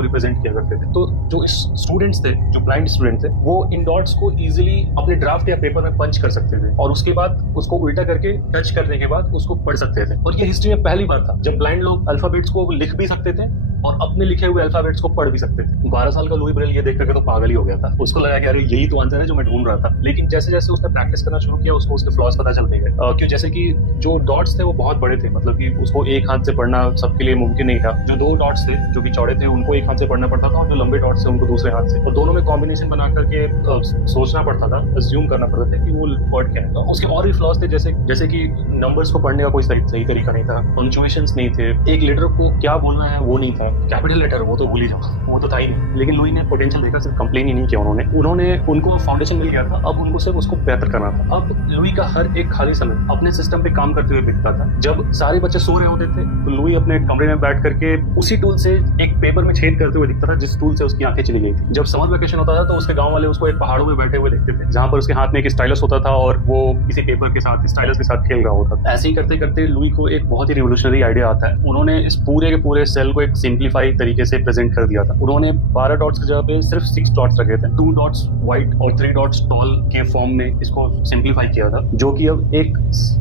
को रिप्रेजेंट किया करते थे। तो जो स्टूडेंट्स थे, जो ब्लाइंड स्टूडेंट थे, वो इन डॉट्स को इजीली अपने ड्राफ्ट या पेपर में पंच कर सकते थे और उसके बाद उसको उल्टा करके टच करने के बाद उसको पढ़ सकते थे। और ये हिस्ट्री में पहली बार था जब ब्लाइंड लोग अल्फाबेट्स को लिख भी सकते थे और अपने लिखे हुए अल्फाबेट्स को पढ़ भी सकते थे। 12 साल का लुई ब्रेल ये देख करके तो पागल ही हो गया था। उसको लगा कि अरे यही तो आंसर है जो मैं ढूंढ रहा था। लेकिन जैसे जैसे उसने प्रैक्टिस करना शुरू किया उसको उसके फ्लॉज पता चलते गए। क्यों, जैसे कि जो डॉट्स थे वो बहुत बड़े थे, मतलब कि उसको एक हाथ से पढ़ना सबके लिए मुमकिन नहीं था। जो 2 डॉट्स थे जो कि चौड़े थे उनको एक हाथ से पढ़ना पड़ता था और जो लंबे डॉट्स थे उनको दूसरे हाथ से, और दोनों में कॉम्बिनेशन बना करके सोचना पड़ता था, अज्यूम करना पड़ता था कि वो वर्ड क्या है। तो उसके और भी फ्लॉज थे, जैसे कि नंबर्स को पढ़ने का कोई सही तरीका नहीं था, पंक्चुएशंस नहीं थे, एक लेटर को क्या बोलना है वो नहीं था, कैपिटल लेटर वो तो भूल ही जाओ, वो तो था ही नहीं। लेकिन लुई ने पोटेंशियल देखा, सिर्फ कंप्लेन ही नहीं किया उनको फाउंडेशन मिल गया था। अब उनको सिर्फ उसको बेहतर करना था। अब लुई का हर एक खाली समय अपने सिस्टम पे काम करते हुए बीतता था। जब सारे बच्चे सो रहे होते थे तो लुई अपने कमरे में बैठ करके उसी टूल से एक पेपर में छेद करते हुए दिखता था जिस टूल से उसकी आंखें चली गई थी। जब समर वेकेशन होता था तो उसके गांव वाले उसको एक पहाड़ों में बैठे हुए देखते थे जहां पर उसके हाथ में एक स्टाइलस होता था और वो किसी पेपर के साथ स्टाइलस के साथ खेल रहा होता था। ऐसे ही करते करते लुई को एक बहुत ही रिवोल्यूशनरी आइडिया आता है। उन्होंने इस पूरे के पूरे सेल को एक सिंप्लीफाई तरीके से प्रेजेंट कर दिया था। उन्होंने 12 डॉट्स की जगह पे सिर्फ 6 डॉट्स रखे थे, 2 डॉट्स व्हाइट और 3 डॉट्स टॉल के फॉर्म में इसको सिंप्लीफाई किया था, जो कि अब एक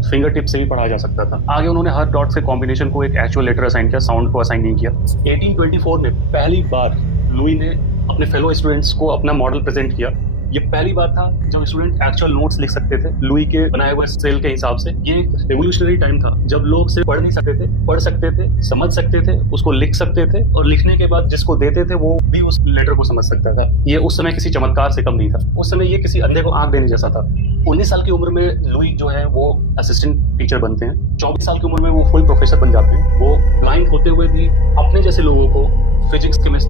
फिंगर टिप से भी पढ़ा जा सकता था। आगे उन्होंने हर डॉट्स के कॉम्बिनेशन को एक एक्चुअल लेटर असाइन किया, साउंड को असाइन नहीं किया। 1824 में पहली बार लुई ने अपने फेलो स्टूडेंट्स को अपना मॉडल प्रेजेंट किया। ये पहली बार था जब स्टूडेंट एक्चुअल नोट्स लिख सकते थे लुई के बनाए हुए सेल के हिसाब से। ये रेवोल्यूशनरी टाइम था जब लोग सिर्फ पढ़ नहीं सकते थे, पढ़ सकते थे, समझ सकते थे, उसको लिख सकते थे और लिखने के बाद जिसको देते थे वो भी उस लेटर को समझ सकता था। ये उस समय किसी चमत्कार से कम नहीं था। उस समय ये किसी अंधे को आंख देने जैसा था। 19 साल की उम्र में लुई जो है वो असिस्टेंट टीचर बनते हैं। 24 साल की उम्र में वो फुल प्रोफेसर बन जाते हैं। वो ब्लाइंड होते हुए भी अपने जैसे लोगों को फिजिक्स, केमिस्ट्री